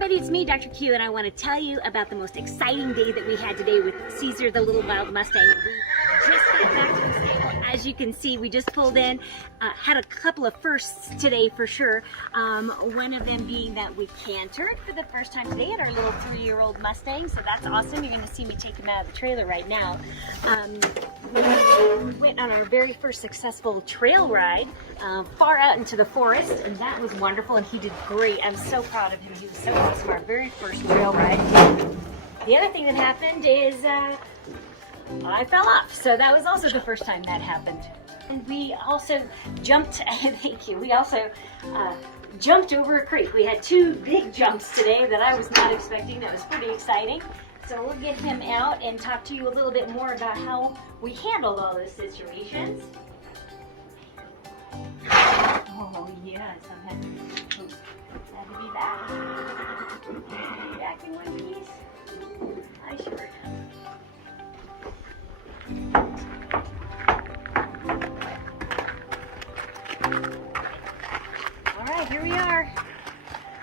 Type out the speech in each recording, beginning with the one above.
everybody, it's me, Dr. Q, and I want to tell you about the most exciting day that we had today with Cesar, the little wild Mustang. We just got back to the stable. As you can see, we just pulled in, had a couple of firsts today for sure. One of them being that we cantered for the first time today at our little 3-year-old Mustang, so that's awesome. You're going to see me take him out of the trailer right now. We went on our very first successful trail ride far out into the forest, and that was wonderful, and he did great. I'm so proud of him. He was so awesome, our very first trail ride. The other thing that happened is I fell off, so that was also the first time that happened. And we also jumped, thank you, we also jumped over a creek. We had 2 big jumps today that I was not expecting. That was pretty exciting. So we'll get him out and talk to you a little bit more about how we handled all those situations. Oh yes, I'm happy. Glad to be back. Back in one piece. I sure am. All right, here we are.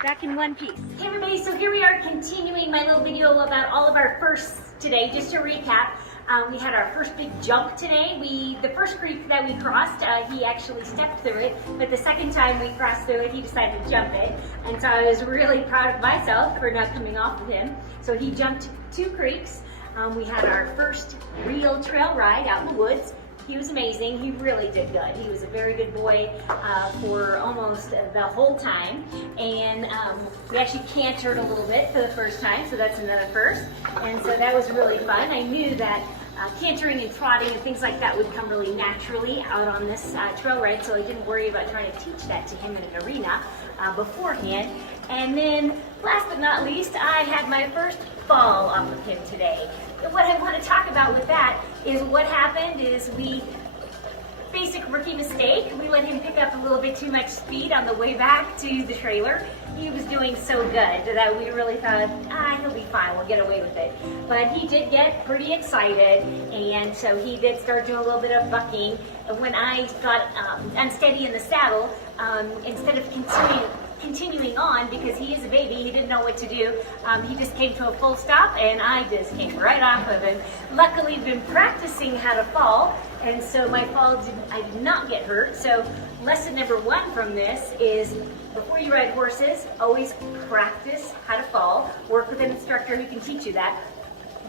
Back in one piece. Hey everybody, so here we are continuing my little video about all of our firsts today. Just to recap, we had our first big jump today. The first creek that we crossed, he actually stepped through it, but the second time we crossed through it, he decided to jump it. And so I was really proud of myself for not coming off of him. So he jumped 2 creeks. We had our first real trail ride out in the woods. He was amazing. He really did good. He was a very good boy for almost the whole time. And we actually cantered a little bit for the first time, so that's another first. And so that was really fun. I knew that cantering and trotting and things like that would come really naturally out on this trail ride, so I didn't worry about trying to teach that to him in an arena beforehand. And then last but not least, I had my first fall off of him today. And what I want to talk about with that is what happened is basic rookie mistake. We let him pick up a little bit too much speed on the way back to the trailer. He was doing so good that we really thought, he'll be fine, we'll get away with it. But he did get pretty excited, and so he did start doing a little bit of bucking. When I got unsteady in the saddle, instead of continuing on, because he is a baby, he didn't know what to do. He just came to a full stop, and I just came right off of him. Luckily, I've been practicing how to fall, and so my fall, I did not get hurt. So lesson number 1 from this is, before you ride horses, always practice how to fall. Work with an instructor who can teach you that.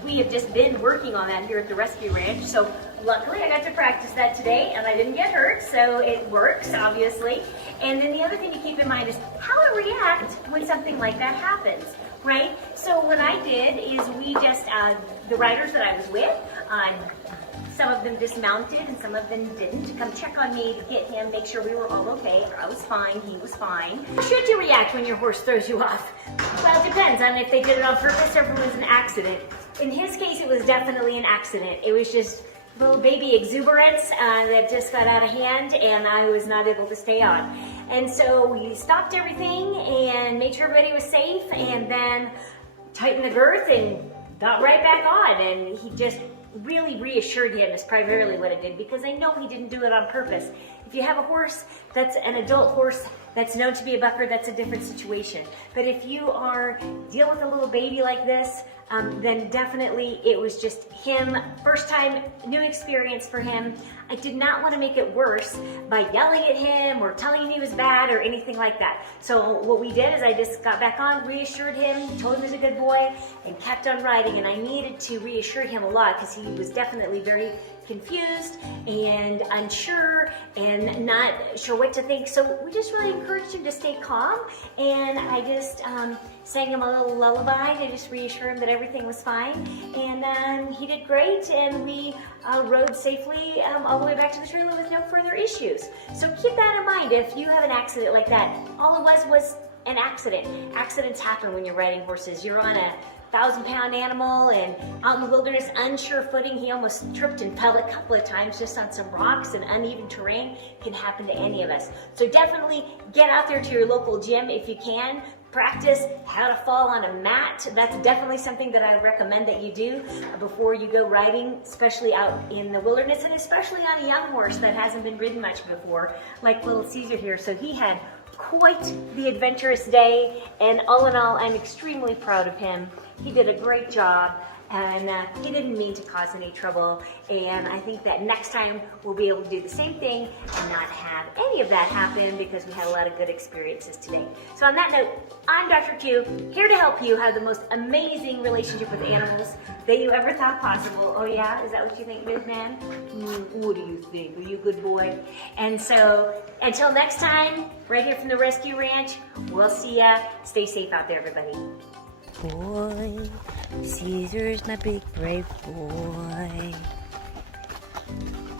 We have just been working on that here at the Rescue Ranch, so luckily I got to practice that today and I didn't get hurt, so it works, obviously. And then the other thing to keep in mind is how to react when something like that happens, right? So what I did is we just, the riders that I was with, some of them dismounted and some of them didn't, come check on me to get him, make sure we were all okay. I was fine, he was fine. How should you react when your horse throws you off? Well, it depends on if they did it on purpose or if it was an accident. In his case, it was definitely an accident. It was just little baby exuberance that just got out of hand, and I was not able to stay on. And so we stopped everything and made sure everybody was safe, and then tightened the girth and got right back on. And he just really reassured him is primarily what it did, because I know he didn't do it on purpose. If you have a horse that's an adult horse that's known to be a bucker, that's a different situation. But if you are dealing with a little baby like this, then definitely it was just him, first time, new experience for him. I did not want to make it worse by yelling at him or telling him he was bad or anything like that. So what we did is I just got back on, reassured him, told him he was a good boy, and kept on riding. And I needed to reassure him a lot because he was definitely very confused and unsure and not sure what to think. So we just really encouraged him to stay calm, and I just sang him a little lullaby to just reassure him that everything was fine. And he did great, and we rode safely all the way back to the trailer with no further issues. So keep that in mind. If you have an accident like that, all it was an accident. Accidents happen when you're riding horses. You're on a 1,000-pound animal and out in the wilderness, unsure footing. He almost tripped and fell a couple of times just on some rocks, and uneven terrain can happen to any of us. So definitely get out there to your local gym if you can. Practice how to fall on a mat. That's definitely something that I recommend that you do before you go riding, especially out in the wilderness, and especially on a young horse that hasn't been ridden much before, like little Cesar here. So he had quite the adventurous day, and all in all, I'm extremely proud of him. He did a great job, and he didn't mean to cause any trouble, and I think that next time we'll be able to do the same thing and not have any of that happen because we had a lot of good experiences today. So on that note, I'm Dr. Q, here to help you have the most amazing relationship with animals that you ever thought possible. Oh yeah? Is that what you think, Ms. Man? What do you think? Are you a good boy? And so, until next time, right here from the Rescue Ranch, we'll see ya. Stay safe out there, everybody. Boy, Cesar's my big brave boy.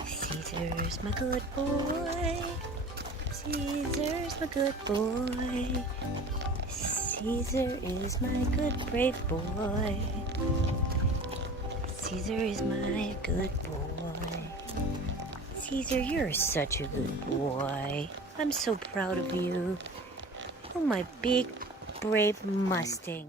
Cesar's my good boy. Cesar's my good boy. Cesar is my good brave boy. Cesar is my good boy. Cesar, you're such a good boy. I'm so proud of you. You're my big brave Mustang.